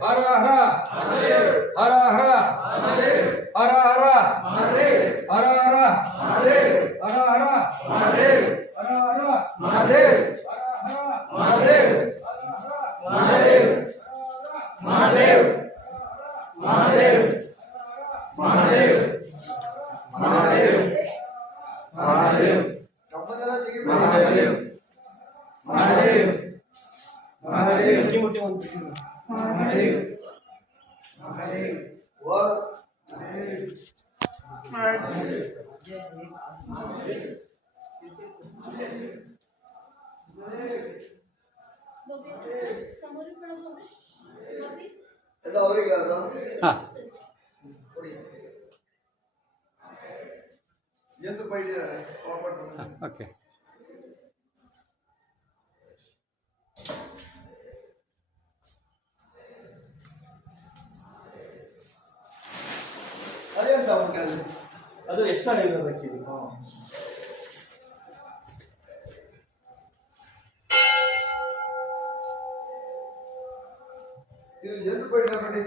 ಹರ ಹರ ಹರ ಹರ ಹರ ಹರ ಹರ ಹರ ಹರ ಹರ ಮಹಾದೇವ್ ಹರ ಹರ ಮಹಾದೇವ್ ಹರ ಹರ ಮಹಾದೇವ್ ಮಹಾದೇವ್ ಮಹಾದೇವ್ ಮಹಾದೇವ್ ಮಹಾದೇವ್ ಮಹಾದೇವ್ ಮಹಾದೇವ್ ಮಹಾದೇವ್ ಮಹಾದೇವ್ ಮಹಾದೇವ್ ಮುಟ್ಟಿ ಒಂದು ಮಹಾದೇವ್ ಮಹಾದೇವ್ ಎಲ್ಲ ಅವರಿಗೆ ಎಂದು ಬೈದಿದ್ದಾರೆ ಓಕೆ ಅದೇಂತ ಅದು ಎಕ್ಸ್ಟ್ರಾ ಇರೋದಕ್ಕೆ ಇದು ಎಂದು ಬೈದಿದ್ದಾರೆ ನೋಡಿ.